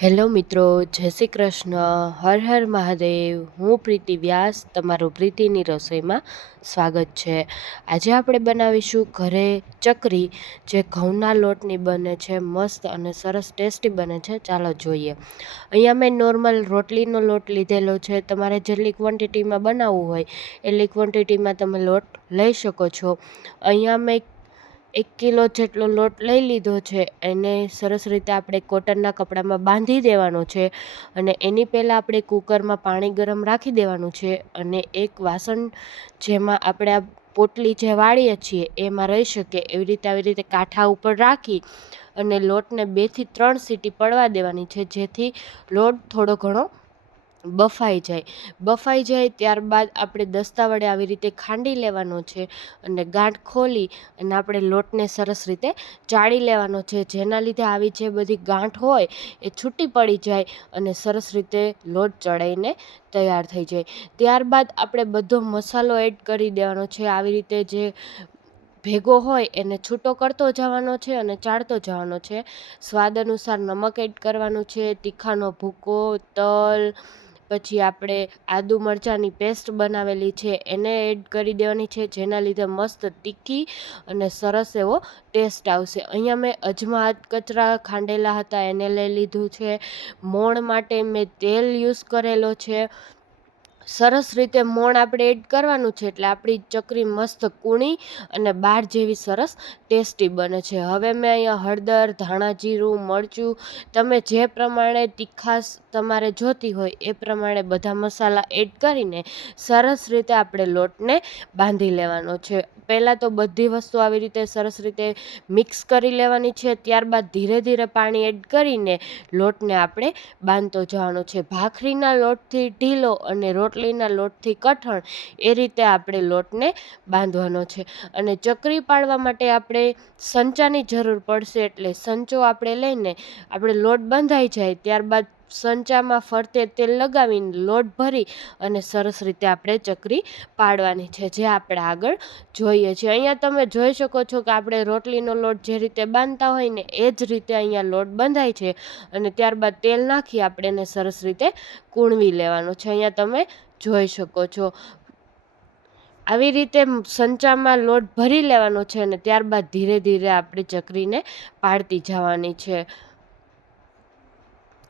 Hello મિત્રો, જય શ્રી કૃષ્ણ. હર હર મહાદેવ. હું પ્રીતિ વ્યાસ, તમારું પ્રીતિની રસોઈમાં સ્વાગત છે. આજે આપણે બનાવીશું ઘરે ચકરી, જે ઘઉંના લોટની બને છે. મસ્ત અને સરસ ટેસ્ટી બને છે. ચાલો જોઈએ. અહીંયા મેં નોર્મલ રોટલીનો લોટ લીધેલો છે. તમારે જેટલી ક્વોન્ટિટીમાં બનાવવું હોય એટલી ક્વોન્ટિટીમાં તમે લોટ લઈ શકો છો. અહીંયા મેં 1 કિલો જેટલો લોટ લઈ લીધો છે. એને સરસ રીતે આપણે કોટનના કપડામાં બાંધી દેવાનો છે અને એની પહેલાં આપણે કૂકરમાં પાણી ગરમ રાખી દેવાનું છે અને એક વાસણ જેમાં આપણે આ પોટલી જે વાળીએ છીએ એમાં રહી શકે આવી રીતે કાંઠા ઉપર રાખી અને લોટને 2 થી 3 સીટી પડવા દેવાની છે, જેથી લોટ થોડો ઘણો બફાઈ જાય ત્યારબાદ આપણે દસ્તા વડે આવી રીતે ખાંડી લેવાનો છે અને ગાંઠ ખોલી અને આપણે લોટને સરસ રીતે ચાળી લેવાનો છે, જેના લીધે આવી જે બધી ગાંઠ હોય એ છૂટી પડી જાય અને સરસ રીતે લોટ ચડાઈને તૈયાર થઈ જાય. ત્યારબાદ આપણે બધો મસાલો એડ કરી દેવાનો છે. આવી રીતે જે ભેગો હોય એને છૂટો કરતો જવાનો છે અને ચાળતો જવાનો છે. સ્વાદ અનુસાર નમક એડ કરવાનું છે, તીખાનો ભૂકો, તલ, પછી આપણે આદુ મરચાંની પેસ્ટ બનાવેલી છે એને એડ કરી દેવાની છે, જેના લીધે મસ્ત તીખી અને સરસ એવો ટેસ્ટ આવશે. અહીંયા મેં અજમા કચરા ખાંડેલા હતા એને લઈ લીધું છે. મોણ માટે મેં તેલ યુઝ કરેલો છે. સરસ રીતે મોણ આપણે એડ કરવાનું છે એટલે આપણી ચકરી મસ્ત કૂણી અને બાર જેવી સરસ ટેસ્ટી બને છે. હવે મેં અહીંયા હળદર, ધાણા જીરું, મરચું, તમે જે પ્રમાણે તીખાશ તમારે જોતી હોય એ પ્રમાણે બધા મસાલા એડ કરીને સરસ રીતે આપણે લોટને બાંધી લેવાનો છે. પહેલાં તો બધી વસ્તુ આવી રીતે સરસ રીતે મિક્સ કરી લેવાની છે. ત્યારબાદ ધીરે ધીરે પાણી એડ કરીને લોટને આપણે બાંધતો જવાનો છે. ભાખરીના લોટથી ઢીલો અને રોટલીના લોટથી કઠણ એ રીતે આપણે લોટને બાંધવાનો છે. અને ચકરી પાડવા માટે આપણે સંચાની જરૂર પડશે, એટલે સંચો આપણે લઈને આપણે લોટ બંધાઈ જાય ત્યારબાદ સંચામાં ફરતે તેલ લગાવીને લોટ ભરી અને સરસ રીતે આપણે ચકરી પાડવાની છે, જે આપણે આગળ જોઈએ છીએ. અહીંયા તમે જોઈ શકો છો કે આપણે રોટલીનો લોટ જે રીતે બાંધતા હોય ને એ જ રીતે અહીંયા લોટ બંધાય છે અને ત્યારબાદ તેલ નાખી આપણે એને સરસ રીતે કૂણવી લેવાનો છે. અહીંયા તમે જોઈ શકો છો આવી રીતે સંચામાં લોટ ભરી લેવાનો છે અને ત્યારબાદ ધીરે ધીરે આપણે ચકરીને પાડતી જવાની છે.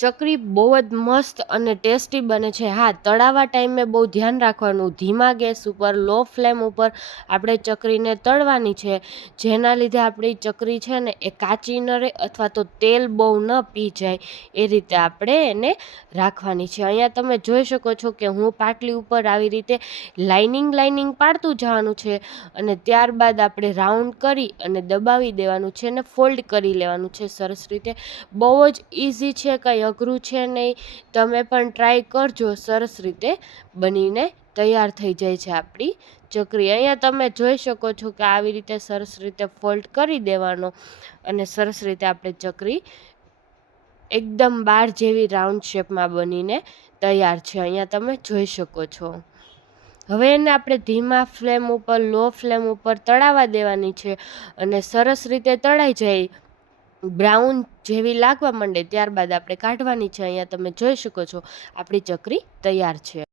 ચકરી બહુ જ મસ્ત અને ટેસ્ટી બને છે. હા, તળાવા ટાઈમે બહુ ધ્યાન રાખવાનું, ધીમા ગેસ ઉપર, લો ફ્લેમ ઉપર આપણે ચકરીને તળવાની છે, જેના લીધે આપણી ચકરી છે ને એ કાચી ન રહે અથવા તો તેલ બહુ ન પી જાય એ રીતે આપણે એને રાખવાની છે. અહીંયા તમે જોઈ શકો છો કે હું પાટલી ઉપર આવી રીતે લાઇનિંગ પાડતું જવાનું છે અને ત્યારબાદ આપણે રાઉન્ડ કરી અને દબાવી દેવાનું છે અને ફોલ્ડ કરી લેવાનું છે સરસ રીતે. બહુ જ ઇઝી છે, કંઈ અઘરું છે નહીં. તમે પણ ટ્રાય કરજો. સરસ રીતે બનીને તૈયાર થઈ જાય છે આપણી ચકરી. અહીંયા તમે જોઈ શકો છો કે આવી રીતે સરસ રીતે ફોલ્ડ કરી દેવાનો અને સરસ રીતે આપણે ચકરી એકદમ બાર જેવી રાઉન્ડ શેપમાં બનીને તૈયાર છે. અહીંયા તમે જોઈ શકો છો. હવે એને આપણે ધીમા ફ્લેમ ઉપર, લો ફ્લેમ ઉપર તળાવવા દેવાની છે અને સરસ રીતે તળાઈ જાય, બ્રાઉન જેવી લાગવા માંડે ત્યારબાદ આપણે કાઢવાની છે. અહીંયા તમે જોઈ શકો છો આપણી ચકરી તૈયાર છે.